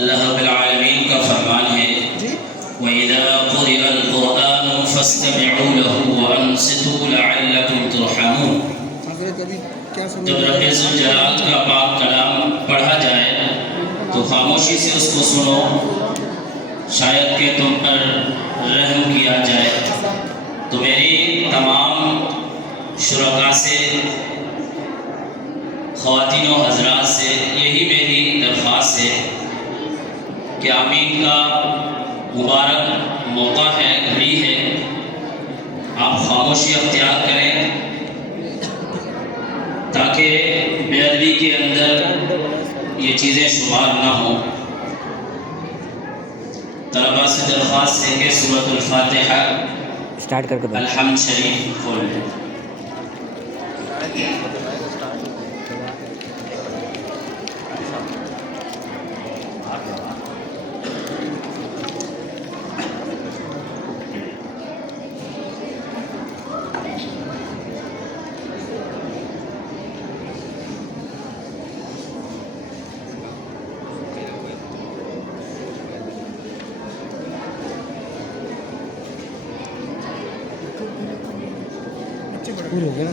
अल्लाह रब्बुल आलमीन का फरमान है वइज़ा क़ुरिअल क़ुरआनु फ़स्तमिऊ लहू व अंसितू लअल्लकुम तुरहमून। जब रब्बे ज़ुल जलाल का पाक कलाम पढ़ा जाए तो खामोशी से उसको सुनो, शायद कि तुम पर रहम किया जाए। तो मेरी तमाम शुरका से, ख़वातीन व हज़रात से यही मेरी दरख्वास्त है कि आमीन का मुबारक मौका है, घड़ी है, आप खामोशी अख्तियार करें ताकि बेअदबी के अंदर ये चीज़ें शुमार ना हों। तलबा से दरख्वास्त है कि सूरतुल फातिहा स्टार्ट करके अलहम्द शरीफ खोल लें। पूरी हो गया ना।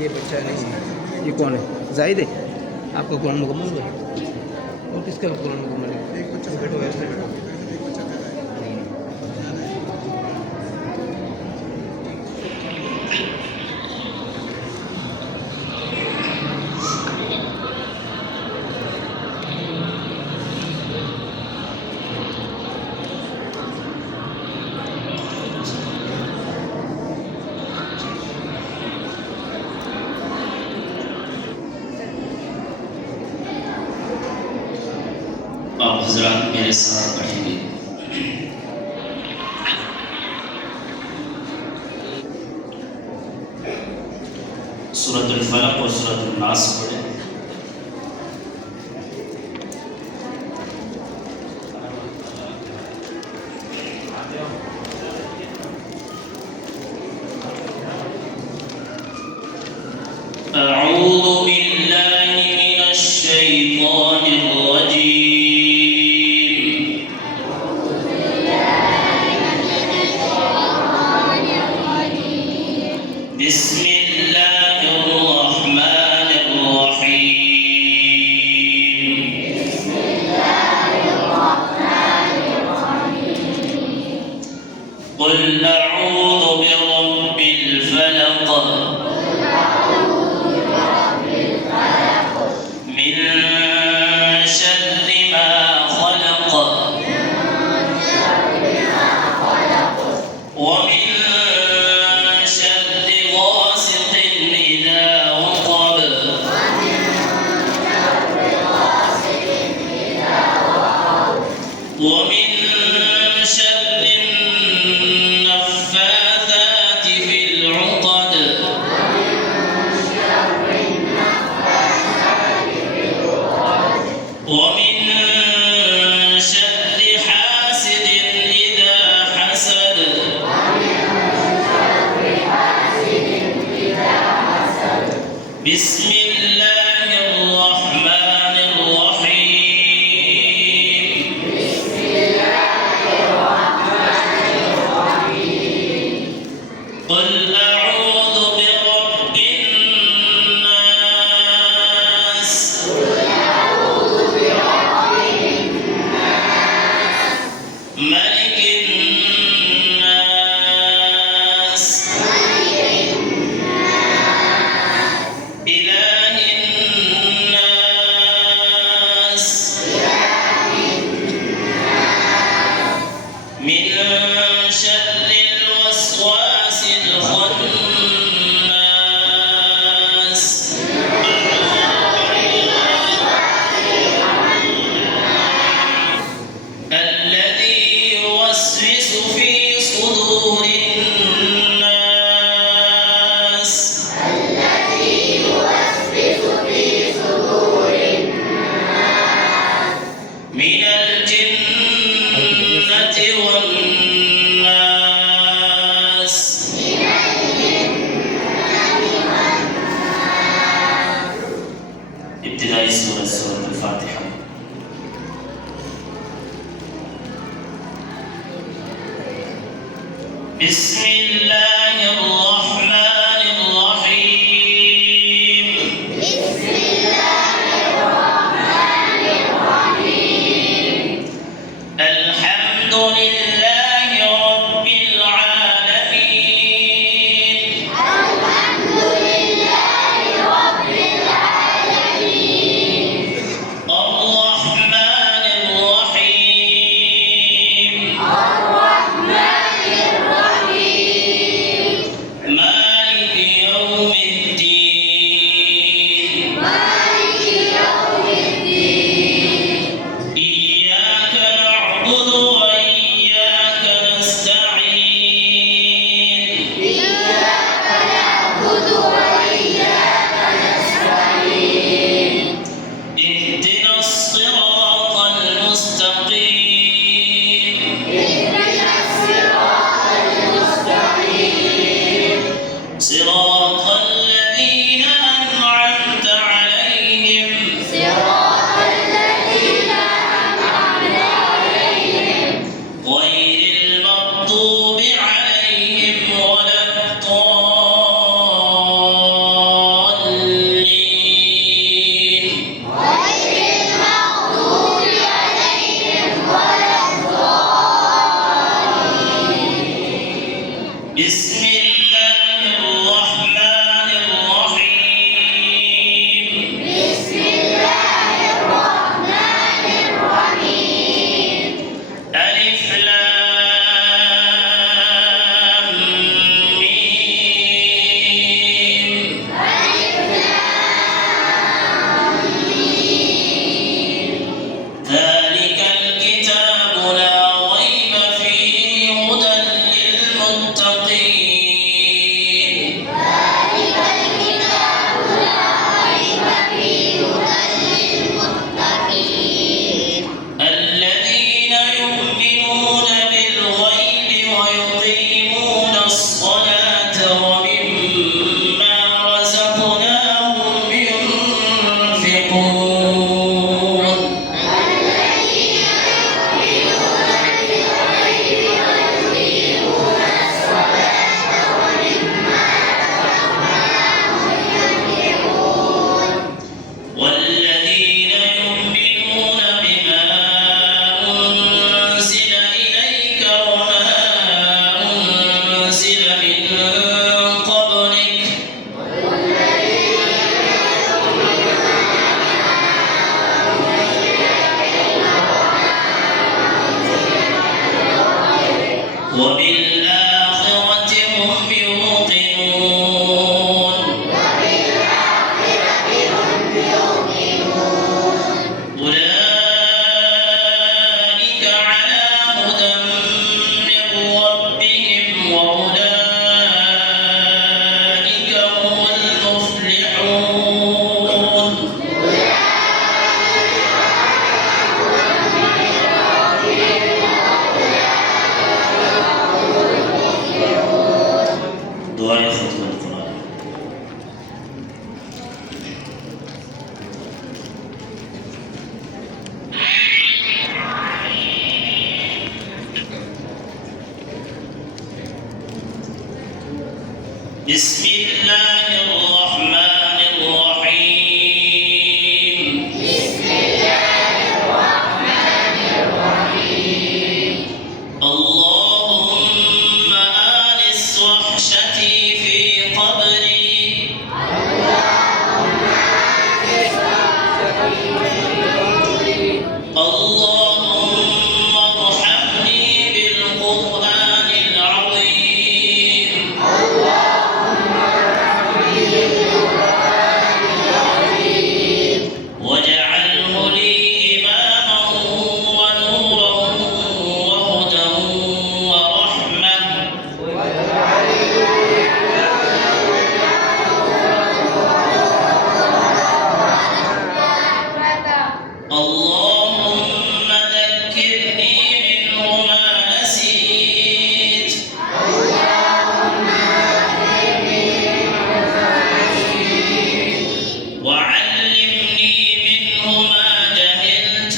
ये बच्चा नहीं है, ये कौन है? जाहिद है। आपका कुरान मुकम्मल हुआ है और किसका कुरान मुकम्मल है? एक बच्चा बैठो, ऐसे बैठो। आप हज़रात मेरे साथ पढ़ेंगे। सूरतुल फलक और सूरतुल नास पढ़ें। अऊज़ु बिल्लाहि मिनश शैतानिर रजीम। قل أعوذ برب الفلق من شر ما خلق ومن شر غاسق إذا وقب ومن شر النفاثات في العقد ومن شر حاسد إذا حسد بسم الله الرحمن الرحيم قل أعوذ برب الناس ملك الناس إله الذين أنعمت عليهم غير المغضوب عليهم ولا الضالين. بسم الله الرحمن الرحيم. ألف لام ميم. ذلك الكتاب لا ريب فيه هدى للمتقين. الذين يؤمنون بالغيب ويقيمون الصلاة ومما رزقناهم ينفقون. والذين يؤمنون بما أنزل إليك وما أنزل من قبلك وبالآخرة هم يوقنون. أولئك على هدى من ربهم وأولئك هم المفلحون. دعاء ختم القرآن. بسم الله الرحمن الرحيم. اللهم آنس وحشتي في قبري. اللهم ارحمني بالقرآن العظيم. واجعله لي إماما ونورا وهدى ورحمة. اللهم ذكرني منه ما نسيت. وعلمني منه ما جهلت.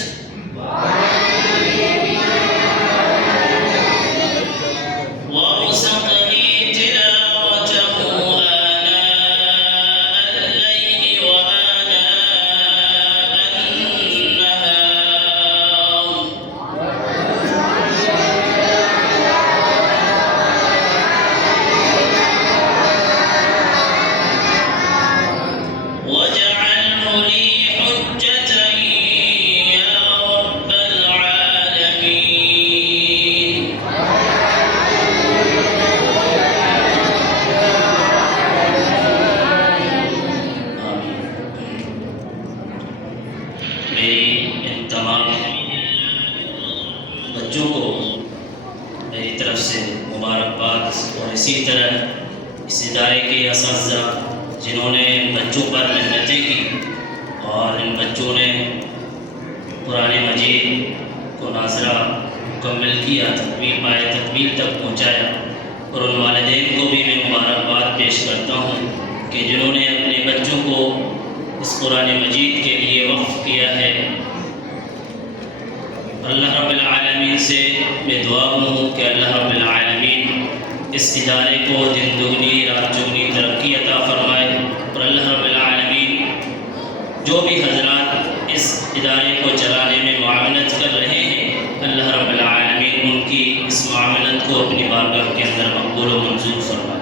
وارزقني تلاوته آناء الليل وآناء النهار. واجعله لي حجة يا رب العالمين. मेरी इन तमाम बच्चों को मेरी तरफ से मुबारकबाद और इसी तरह इस इदारे के असातिज़ा जिन्होंने इन बच्चों पर मेहनतें की और इन बच्चों ने कुरान मजीद को नाज़रा मुकम्मल किया, तकमील तक पहुँचाया, और उन वालिदैन को भी मैं मुबारकबाद पेश करता हूँ कि जिन्होंने अपने बच्चों को इस कुरान मजीद के लिए वक्फ किया है। अल्लाह रब्बुल आलमीन से मैं दुआ हूँ कि अल्लाह रब्बुल आलमीन इस इदारे को दिन दुगनी रात चुगनी तरक्की अता फरमाए और अल्लाह रब्बुल आलमीन जो भी हजरात इस इदारे को चलाने में मुआवनत कर रहे हैं, अल्लाह रब्बुल आलमीन उनकी इस मुआवनत को अपनी बारगाह के अंदर मकबूल व मंजूर फरमाए।